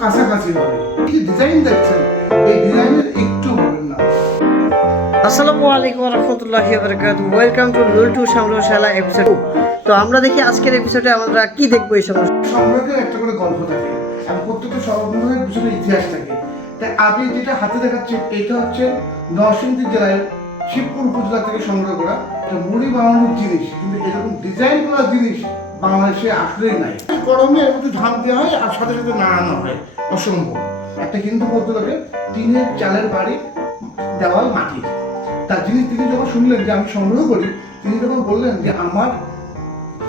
কাছাকাছি হবে। কি ডিজাইন দেখছেন, এই ডিজাইনের একটু বলবেন না। আসসালামু আলাইকুম ওয়া রাহমাতুল্লাহি ওয়া বারাকাতুহু। ওয়েলকাম টু লুলটু সংগ্রহশালা এপিসোড 2। তো আমরা দেখি আজকের এপিসোডে আমরা কি দেখবো এই সমস্ত সংগ্রহের একটা করে গল্প থাকে এবং প্রত্যেকটা সংগ্রহের পিছনে ইতিহাস থাকে। তাই আমি যেটা হাতে দেখাচ্ছি এটা হচ্ছে নরসিংদী জেলায় শিবপুর উপজেলা থেকে সংগ্রহ করা একটা মুড়ি বানানোর জিনিস, কিন্তু এরকম ডিজাইন করা জিনিস বাংলাদেশে আসলেই নাই। গরমে এর মধ্যে ধান দেওয়া হয় আর সাথে সাথে নাড়ানো হয়, অসম্ভব। একটা হিন্দু ভদ্রলোকের টিনের চালের বাড়ি, দেওয়াল মাটির। তার জিনিস তিনি যখন শুনলেন যে আমি সংগ্রহ করি, তিনি যখন বললেন যে আমার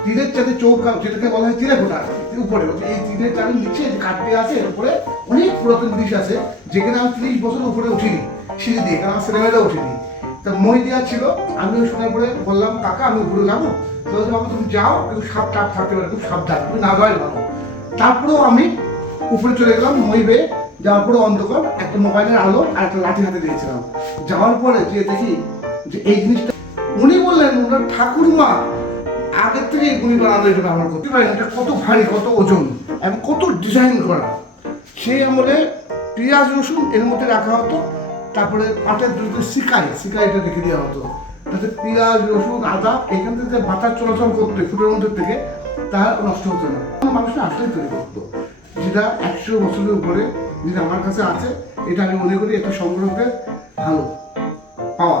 তীরের চালে চৌকা, যেটাকে বলা হয় চিরাকোটা উপরে, এই তীরের চালের নিচে যে কাঠটি আছে এর উপরে অনেক পুরাতন জিনিস আছে, যেখানে আমি 30 বছর উপরে উঠিনি সিঁড়ি দিয়ে, কারণ আমার ছেলেমেয়েরা উঠিনি। তা মই দেওয়া ছিল, আমিও শোনার পরে বললাম কাকা আমি উপরে যাবো, তো বাবা তুমি যাও, কিন্তু সাপ টাপ থাকতে পারে, খুব সাবধান, তুমি না যাওয়াই ভালো। তারপরেও আমি উপরে চলে গেলাম, মই বেয়ে যাওয়ার পরে অন্ধকার, একটা মোবাইলের আলো আর একটা লাঠি হাতে দিয়েছিলাম। যাওয়ার পরে যে দেখি যে এই জিনিসটা, উনি বললেন ওনার ঠাকুরমা আগের থেকে উনি বানানো এটা ব্যবহার করতে পারেন। এটা কত ভারী, কত ওজন এবং কত ডিজাইন করা। সেই আমলে পেঁয়াজ রসুন এর মধ্যে রাখা হতো, তারপরে পাটের দুধের সিকাইটা রেখে দেওয়া হতো, তাতে পেঁয়াজ রসুন আদা এখান থেকে বাতাস চলাচল করতো ফুটের মধ্যে থেকে, তা নষ্ট হতো না। মানুষরা আসলেই তৈরি করতো, যেটা 100 বছরের উপরে যেটা আমার কাছে আছে। এটা আমি মনে করি একটা সংগ্রহকে ভালো পাওয়া।